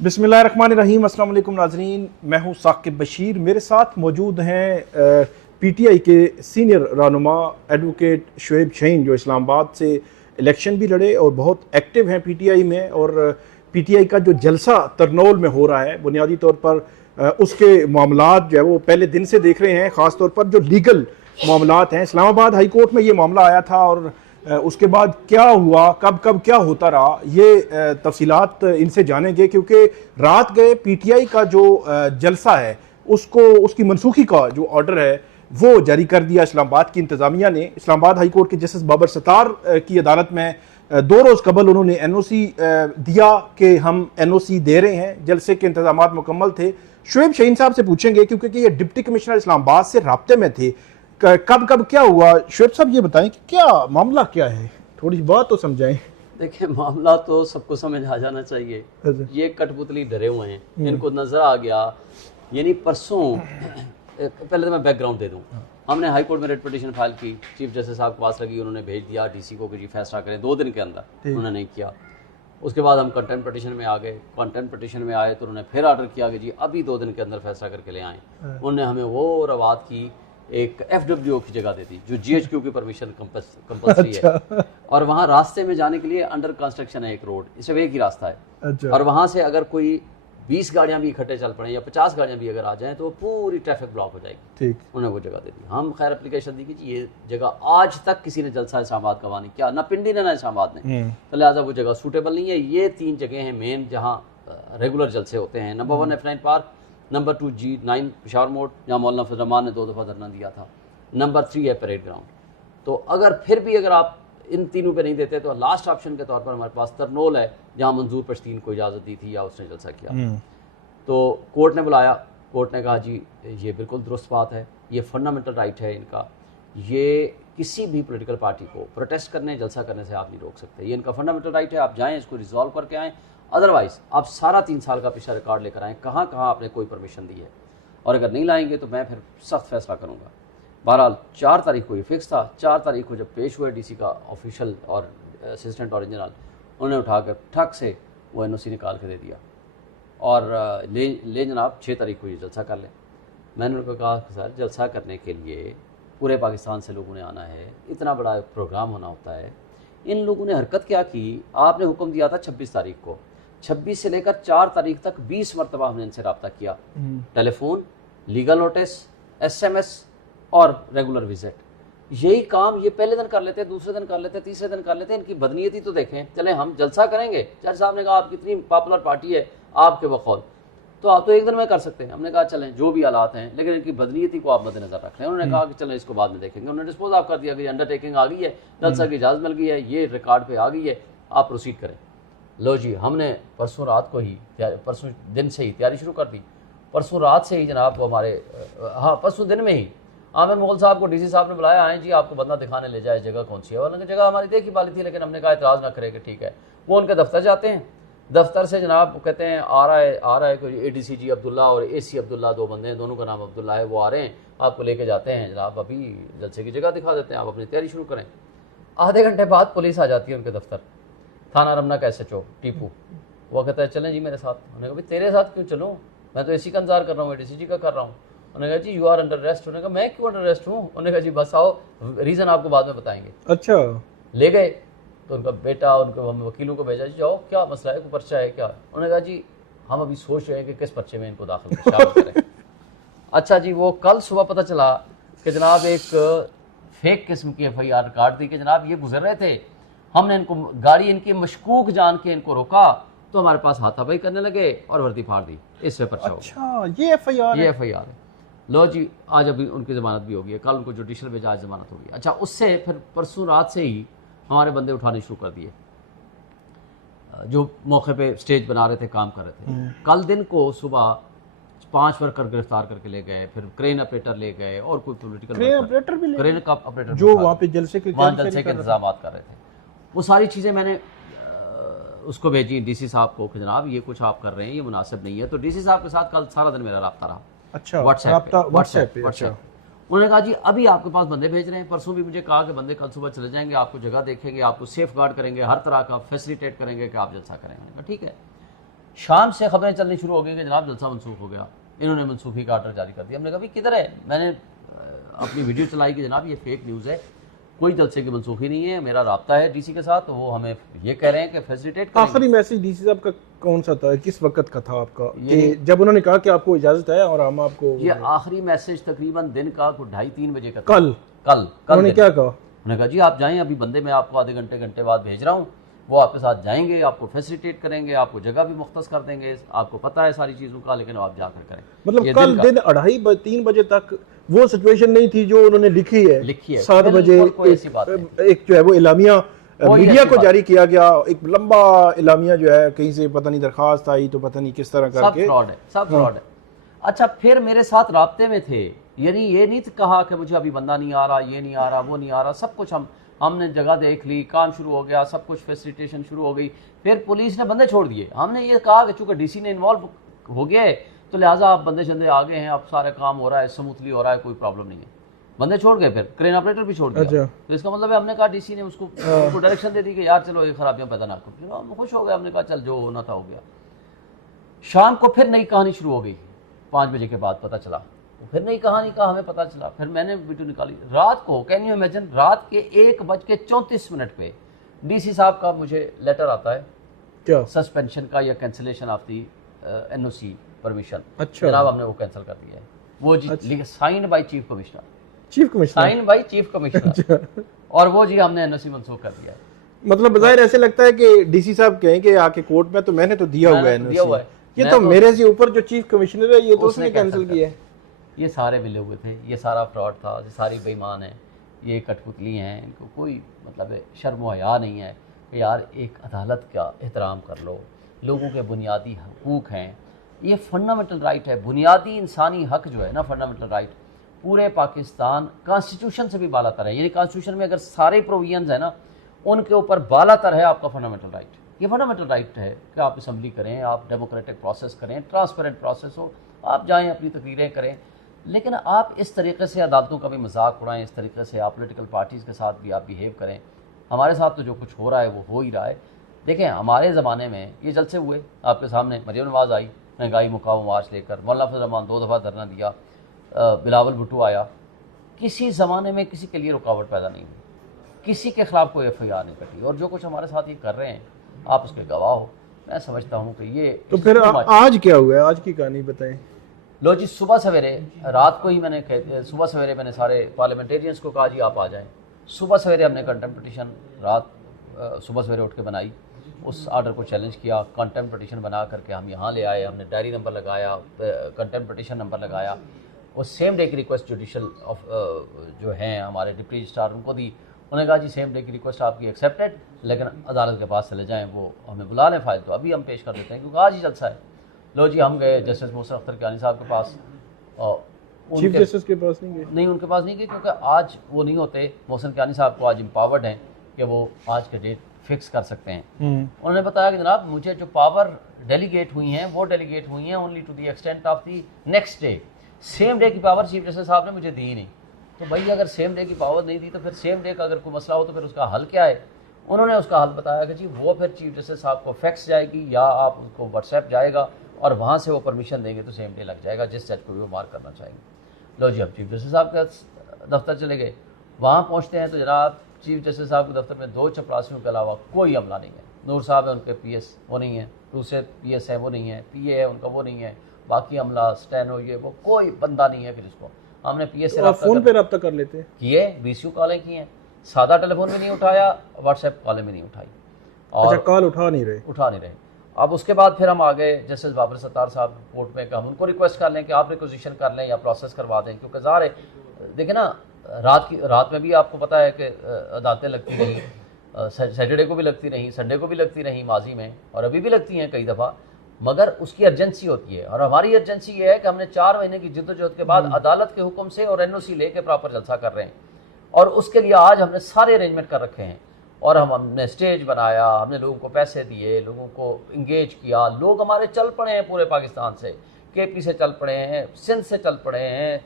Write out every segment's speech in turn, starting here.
बिस्मिल्लाहिर्रहमानिर्रहीम। अस्सलाम वालेकुम नाज़रीन, मैं हूँ साकिब बशीर। मेरे साथ मौजूद हैं पीटीआई के सीनियर रहनुमा एडवोकेट शुएब शहीन, जो इस्लामाबाद से इलेक्शन भी लड़े और बहुत एक्टिव हैं पीटीआई में। और पीटीआई का जो जलसा तरनोल में हो रहा है, बुनियादी तौर पर उसके मामलात जो है वो पहले दिन से देख रहे हैं। ख़ास तौर पर जो लीगल मामलात हैं, इस्लामाबाद हाई कोर्ट में ये मामला आया था और उसके बाद क्या हुआ, कब कब क्या होता रहा, ये तफसीलात इनसे जानेंगे। क्योंकि रात गए पीटीआई का जो जलसा है उसको, उसकी मनसूखी का जो ऑर्डर है वो जारी कर दिया इस्लामाबाद की इंतज़ामिया ने। इस्लामाबाद हाई कोर्ट के जस्टिस बाबर सत्तार की अदालत में 2 रोज़ कबल उन्होंने एनओसी दिया कि हम एनओसी दे रहे हैं। जलसे के इंतजामात मुकम्मल थे। शुएब शहीन साहब से पूछेंगे क्योंकि ये डिप्टी कमिश्नर इस्लामाबाद से राब्ते में थे। कब कब क्या हुआ, शुएब साहब ये बताएं कि क्या मामला क्या है, थोड़ी बात तो समझाएं। देखिए, मामला तो सबको समझ आ जाना चाहिए। ये कठपुतली डरे हुए हैं, इनको नजर आ गया। यानी परसों पहले तो मैं बैकग्राउंड दे दूं। हमने हाई कोर्ट में रेड पिटीशन फाइल की, चीफ जस्टिस साहब के पास लगी, उन्होंने भेज दिया डीसी को कि जी फैसला करें 2 दिन के अंदर। उन्होंने नहीं किया। उसके बाद हम कंटेंट पिटीशन में आ गए। कंटेंट पिटीशन में आए तो उन्होंने फिर ऑर्डर किया कि जी अभी 2 दिन के अंदर फैसला करके ले आएँ। उन्होंने हमें वो रवात की एक FWO की जगह देती जो GHQ की परमिशन कंपल्सरी है। और वहाँ रास्ते में जाने के लिए अंडर कंस्ट्रक्शन है एक रोड, सिर्फ एक ही रास्ता है। और वहाँ से अगर कोई 20 गाड़ियाँ भी इकट्ठे चल पड़े या 50 गाड़ियाँ भी अगर आ जाएं तो पूरी ट्रैफिक ब्लॉक हो जाएगी। ठीक, उन्होंने वो जगह दे दी। हम खैर एप्लीकेशन दी कि जी ये जगह आज तक किसी ने जलसा इस्लामाबाद का नहीं किया, ना पिंडी ने ना इस्लामाबाद ने, तो लिहाजा वो जगह सूटेबल नहीं है। ये 3 जगह हैं मेन जहाँ रेगुलर जलसे होते हैं। Number 1 F9 park, number 2 G9 Peshawar मोड़, जहाँ मौलाना फजल रहमान ने 2 दफ़ा धरना दिया था। नंबर 3 है परेड ग्राउंड। तो अगर फिर भी अगर आप इन तीनों पे नहीं देते तो लास्ट ऑप्शन के तौर पर हमारे पास तरनोल है, जहाँ मंजूर पश्तीन को इजाज़त दी थी या उसने जलसा किया। तो कोर्ट ने बुलाया। कोर्ट ने कहा जी ये बिल्कुल दुरुस्त बात है, ये फंडामेंटल राइट है इनका, ये किसी भी पॉलिटिकल पार्टी को प्रोटेस्ट करने जलसा करने से आप नहीं रोक सकते, ये इनका फंडामेंटल राइट है। आप जाएँ इसको रिजॉल्व करके आएँ, अदरवाइज़ आप सारा 3 साल का पिछला रिकॉर्ड लेकर आएँ, कहाँ कहाँ आपने कोई परमिशन दी है, और अगर नहीं लाएंगे तो मैं फिर सख्त फैसला करूँगा। बहरहाल 4 तारीख को ये फिक्स था। 4 तारीख को जब पेश हुए डीसी का ऑफिशियल और असिस्टेंट ओरिजिनल, उन्होंने उठाकर ठक से वो एनओसी निकाल के दे दिया और ले जनाब 6 तारीख को ये जलसा कर लें। मैंने उनको कहा सर जलसा करने के लिए पूरे पाकिस्तान से लोगों ने आना है, इतना बड़ा प्रोग्राम होना होता है। इन लोगों ने हरकत क्या की, आपने हुक्म दिया था 26 तारीख को, 26 से लेकर 4 तारीख तक 20 मरतबा हमने इनसे रब्ता किया, टेलीफोन, लीगल नोटिस, SMS और रेगुलर विजिट। यही काम ये पहले दिन कर लेते, दूसरे दिन कर लेते, तीसरे दिन कर लेते। इनकी बदनीयती तो देखें। चले हम जलसा करेंगे, जज साहब ने कहा आप कितनी पॉपुलर पार्टी है आपके बकौल, तो आप तो एक दिन में कर सकते हैं। हमने कहा चलें जो भी हालात हैं, लेकिन इनकी बदनीयती को आप मद्देनजर रख लें। उन्होंने कहा कि चलें इसको बाद में देखेंगे। उन्होंने डिस्पोज ऑफ कर दिया कि अंडरटेकिंग आ गई है, जलसा की इजाज़त मिल गई है, ये रिकॉर्ड पे आ गई है, आप प्रोसीड करें। लो जी, हमने परसों रात को ही, परसों दिन से ही तैयारी शुरू कर दी। परसों रात से ही जनाब हमारे, हाँ परसों दिन में ही आमिर मुगल साहब को डीसी साहब ने बुलाया, आए जी आपको बंदा दिखाने ले जाए, जगह कौन सी है। उन्होंने जगह हमारी देखी वाली थी, लेकिन हमने कहा इतराज़ ना करे कि ठीक है। वो उनके दफ्तर जाते हैं, दफ्तर से जनाब कहते हैं आ रहा है कोई ADCG अब्दुल्ला और AC अब्दुल्ला, 2 बंदे हैं, दोनों का नाम अब्दुल्ला है, वो आ रहे हैं, आपको लेके जाते हैं जनाब, अभी जलसे की जगह दिखा देते हैं, आप अपनी तैयारी शुरू करें। आधे घंटे बाद पुलिस आ जाती है उनके दफ्तर, थाना रमना का SHO टीपू। वो कहता है चलें जी मेरे साथ। उन्होंने कहा भाई तेरे साथ क्यों चलूँ, मैं तो AC का इंतजार कर रहा हूँ, ADCG का कर रहा हूँ। उन्होंने कहा जी यू आर अंडर अरेस्ट। उन्होंने कहा मैं क्यों अंडर अरेस्ट हूँ। उन्होंने कहा जी बस आओ, रीज़न आपको बाद में बताएंगे। अच्छा, ले गए तो उनका बेटा, उनको हम वकीलों को भेजा, जी जाओ क्या मसला है, कोई पर्चा है क्या। उन्होंने कहा जी हम अभी सोच रहे हैं कि किस पर्चे में इनको दाखिल करें। अच्छा जी, वो कल सुबह पता चला कि जनाब एक फेक किस्म की FIR काट दी कि जनाब ये गुजर रहे थे, हमने इनको गाड़ी इनकी मशकूक जान के इनको रोका, तो हमारे पास हाथापाई करने लगे और वर्दी फाड़ दी, इससे पर्चा हो गया। ये FIR है। लो जी, आज अभी उनकी ज़मानत भी होगी, कल उनको जुडिशल भेजा, आज ज़मानत होगी। अच्छा, उससे फिर परसों रात से ही हमारे बंदे उठाने शुरू कर दिए, जो मौके पे स्टेज बना रहे थे, काम कर रहे थे। कल दिन को सुबह 5 वर्कर गिरफ्तार करके ले गए, फिर क्रेन ऑपरेटर ले गए और कोई पॉलिटिकल क्रेन का ऑपरेटर जो वहाँ पे जलसे के इंतजाम कर रहे थे। वो सारी चीज़ें मैंने उसको भेजी DC साहब को कि जनाब ये कुछ आप कर रहे हैं, ये मुनासिब नहीं है। तो DC साहब के साथ कल सारा दिन मेरा रब्ता रहा। अच्छा, व्हाट्सएप पे। उन्होंने कहा जी अभी आपके पास बंदे भेज रहे हैं। परसों भी मुझे कहा कि बंदे कल सुबह चले जाएंगे, आपको जगह देखेंगे, आपको सेफ गार्ड करेंगे, हर तरह का फैसिलिटेट करेंगे कि आप जलसा करें। मैंने कहा ठीक है। शाम से खबरें चलनी शुरू हो गई कि जनाब जलसा मनसूख हो गया, इन्होंने मनसूखी का आर्डर जारी कर दिया। हमने कहा भाई किधर है? मैंने अपनी वीडियो चलाई कि जनाब ये फेक न्यूज़ है, कोई जलसे की मनसूखी नहीं है, मेरा राब्ता है डीसी के साथ, तो वो हमें ये कह रहे हैं कि फैसिलिटेट करेंगे। आखिरी मैसेज डीसी साहब का कौन सा था, किस वक्त का था आपका, कि जब उन्होंने कहा कि आपको इजाजत है और हम आपको? ये आखिरी मैसेज तकरीबन दिन का 2:30-3 बजे का था। कल कल उन्होंने क्या कहा? उन्होंने कहा जी आप जाएं, अभी बंदे मैं आपको आधे घंटे बाद भेज रहा हूँ, वो आपके साथ जाएंगे, आपको फैसिलिटेट करेंगे, आपको जगह भी मुख्तस कर देंगे, आपको पता है सारी चीज़ों का, लेकिन आप जाकर करें। मतलब कल दिन 2:30-3 बजे तक वो सिचुएशन नहीं थी जो उन्होंने लिखी है 7 बजे एक जो है वो इलामिया मीडिया को जारी किया गया, एक लंबा इलामिया जो है, कहीं से पता नहीं दरखास्त आई तो पता नहीं किस तरह करके। सब फ्रॉड है। अच्छा, फिर मेरे साथ राब्ते में थे, यानी ये नहीं कहा कि मुझे अभी बंदा नहीं आ रहा, ये नहीं आ रहा, वो नहीं आ रहा, सब कुछ हमने जगह देख ली, काम शुरू हो गया, सब कुछ फैसिलिटेशन शुरू हो गई। फिर पुलिस ने बंदे छोड़ दिए। हमने ये कहा कि चूंकि डीसी ने इन्वॉल्व हो गया है तो लिहाजा आप बंदे शंदे आ गए हैं, अब सारा काम हो रहा है, स्मूथली हो रहा है, कोई प्रॉब्लम नहीं है। बंदे छोड़ गए, फिर क्रेन ऑपरेटर भी छोड़ दिया। तो इसका मतलब है हमने कहा डीसी ने उसको डायरेक्शन दे दी कि यार चलो ये खराबियां पैदा ना करो। हम खुश हो गए, हमने कहा चल जो होना था हो गया। शाम को फिर नई कहानी शुरू हो गई, 5 बजे के बाद पता चला, फिर नई कहानी का हमें पता चला। फिर मैंने वीडियो निकाली रात को, कैन यू इमेजिन, रात के 1:34 पे डीसी साहब का मुझे लेटर आता है क्या सस्पेंशन का या cancellation of the NOC permission. अच्छा जनाब हमने वो कैंसिल कर दिया है, वो जी signed by chief commissioner, sign by chief commissioner, और वो जी हमने एनओसी मंसूख कर दिया है। मतलब बज़ाहिर ऐसे लगता है कि डीसी साहब कहें कि आके कोर्ट में तो मैंने तो दिया हुआ है एनओसी, ये तो मेरे से ऊपर जो चीफ कमिश्नर है ये तो उसने कैंसिल किया है। ये सारे मिले हुए थे, ये सारा फ्रॉड था, ये सारी बेईमान है, ये कठपुतली हैं, इनको कोई मतलब शर्म व हया नहीं है कि यार एक अदालत का एहतराम कर लो, लोगों के बुनियादी हकूक़ हैं, ये फंडामेंटल राइट है, बुनियादी इंसानी हक जो है ना, फंडामेंटल राइट पूरे पाकिस्तान कॉन्स्टिट्यूशन से भी बालातर है। यानी कॉन्स्टिट्यूशन में अगर सारे प्रोविजंस हैं ना, उनके ऊपर बालातर है आपका फंडामेंटल राइट। ये फंडामेंटल राइट है कि आप असम्बली करें, आप डेमोक्रेटिक प्रोसेस करें, ट्रांसपेरेंट प्रोसेस हो, आप जाएँ अपनी तकरीरें करें, लेकिन आप इस तरीके से अदालतों का भी मजाक उड़ाएं, इस तरीके से आप पॉलिटिकल पार्टीज़ के साथ भी आप बिहेव करें। हमारे साथ तो जो कुछ हो रहा है वो हो ही रहा है। देखें हमारे ज़माने में ये जलसे हुए आपके सामने, मरीम नवाज़ आई महंगाई मुकाम मार्च लेकर, मौलाना फजल रहमान 2 दफ़ा धरना दिया, बिलावल भुट्टो आया, किसी ज़माने में किसी के लिए रुकावट पैदा नहीं हुई, किसी के ख़िलाफ़ कोई FIR नहीं कटी, और जो कुछ हमारे साथ ये कर रहे हैं आप उसके गवाह हो। मैं समझता हूँ कि ये तो फिर आज क्या हुआ है, आज की कहानी बताएं। लो जी, सुबह सवेरे रात को ही सुबह सवेरे मैंने सारे पार्लियामेंटेरियंस को कहा जी आप आ जाएं। सुबह सवेरे हमने कंटेम्प्ट पिटीशन रात सुबह सवेरे उठ के बनाई, उस आर्डर को चैलेंज किया, कंटेम्प्ट पिटीशन बना करके हम यहाँ ले आए, हमने डायरी नंबर लगाया, कंटेम्प्ट पिटीशन नंबर लगाया, और सेम डे की रिक्वेस्ट जुडिशल ऑफ जो हैं हमारे डिप्टी रजिस्ट्रार उनको दी। उन्होंने कहा जी सेम डे की रिक्वेस्ट आपकी एक्सेप्टेड, लेकिन अदालत के पास चले जाएँ, वो हमें बुला लें फाइल, तो अभी हम पेश कर देते हैं क्योंकि आज ही जलसा है। लो जी हम गए जस्टिस मोहसिन अख्तर कियानी साहब के पास, और चीफ जस्टिस के पास नहीं गए? नहीं, उनके पास नहीं गए क्योंकि आज वो नहीं होते। मोहसिन कियानी साहब को आज एम्पावर्ड हैं कि वो आज के डेट फिक्स कर सकते हैं। उन्होंने बताया कि जनाब मुझे जो पावर डेलीगेट हुई हैं वो डेलीगेट हुई हैं only to the extent of the next day, same day की पावर चीफ जस्टिस साहब ने मुझे दी नहीं। तो भाई अगर सेम डे की पावर नहीं दी तो फिर सेम डे का अगर कोई मसला हो तो फिर उसका हल क्या है? उन्होंने उसका हल बताया कि जी वो फिर चीफ जस्टिस साहब को फैक्स जाएगी या आप उसको व्हाट्सएप जाएगा और वहाँ से वो परमिशन देंगे तो सेम डे लग जाएगा जिस जज को भी वो मार्क करना चाहेंगे। लो जी, अब चीफ जस्टिस साहब का दफ्तर चले गए, वहाँ पहुँचते हैं तो जनाब चीफ जस्टिस साहब के दफ्तर में 2 चपरासियों के अलावा कोई अमला नहीं है। नूर साहब है उनके PS, वो नहीं है, दूसरे PS है वो नहीं है, PA है उनका वो नहीं है, बाकी अमला स्टैनो ये वो कोई बंदा नहीं है। फिर इसको हमने PS से फ़ोन पे रब्ता कर लेते हैं, किए, BCU कॉलें की हैं, सादा टेलीफोन भी नहीं उठाया, व्हाट्सएप कॉलें भी नहीं उठाई, और अच्छा कॉल उठा नहीं रहे। अब उसके बाद फिर हम आ गए जस्टिस बाबर सत्तार साहब कोर्ट में कि हम उनको रिक्वेस्ट कर लें कि आप रिक्वेजिशन कर लें या प्रोसेस करवा दें, क्योंकि ज़ाहिर है देखिए ना रात में भी आपको पता है कि अदालतें लगती रहीं, सैटरडे को भी लगती रहीं, संडे को भी लगती रहीं माजी में, और अभी भी लगती हैं कई दफ़ा, मगर उसकी अर्जेंसी होती है। और हमारी अर्जेंसी ये है कि हमने 4 महीने की जिद्दोजहद के बाद अदालत के हुक्म से और NOC लेके प्रॉपर जलसा कर रहे हैं, और उसके लिए आज हमने सारे अरेंजमेंट कर रखे हैं, और हमने स्टेज बनाया, हमने लोगों को पैसे दिए, लोगों को इंगेज किया, लोग हमारे चल पड़े हैं पूरे पाकिस्तान से, KP से चल पड़े हैं, सिंध से चल पड़े हैं,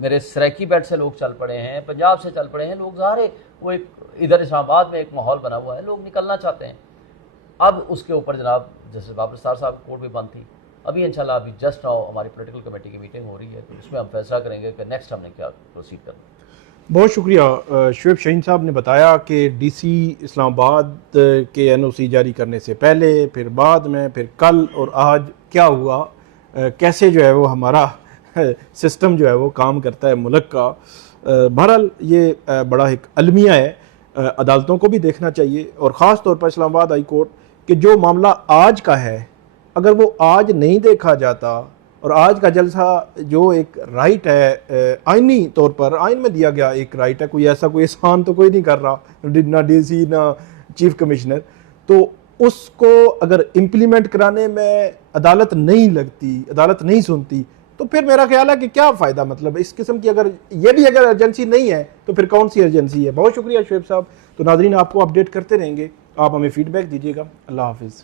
मेरे सराइकी बेल्ट से लोग चल पड़े हैं, पंजाब से चल पड़े हैं लोग। ज़ाहिर है वो एक इधर इस्लामाबाद में एक माहौल बना हुआ है, लोग निकलना चाहते हैं। अब उसके ऊपर जनाब जैसे वापस साहब कोर्ट भी बंद थी, अभी इंशाल्लाह अभी जस्ट नाउ हमारी पॉलिटिकल कमेटी की मीटिंग हो रही है, तो उसमें हम फैसला करेंगे कि नेक्स्ट हमने क्या प्रोसीड करना। बहुत शुक्रिया। शुएब शाहीन साहब ने बताया कि डीसी इस्लामाबाद के एनओसी जारी करने से पहले, फिर बाद में, फिर कल और आज क्या हुआ, कैसे जो है वो हमारा सिस्टम जो है वो काम करता है मुल्क का। बहरहाल ये बड़ा एक अलमिया है, अदालतों को भी देखना चाहिए, और ख़ास तौर पर इस्लामाबाद हाई कोर्ट कि जो मामला आज का है अगर वो आज नहीं देखा जाता, और आज का जलसा जो एक राइट है आइनी तौर पर, आइन में दिया गया एक राइट है, कोई ऐसा कोई एहसान तो कोई नहीं कर रहा, ना डीसी ना चीफ कमिश्नर, तो उसको अगर इम्प्लीमेंट कराने में अदालत नहीं लगती, अदालत नहीं सुनती, तो फिर मेरा ख्याल है कि क्या फ़ायदा। मतलब इस किस्म की अगर ये भी अगर अर्जेंसी नहीं है तो फिर कौन सी अर्जेंसी है। बहुत शुक्रिया शुएब साहब। तो नाज़रीन आपको अपडेट करते रहेंगे, आप हमें फ़ीडबैक दीजिएगा। अल्लाह हाफिज़।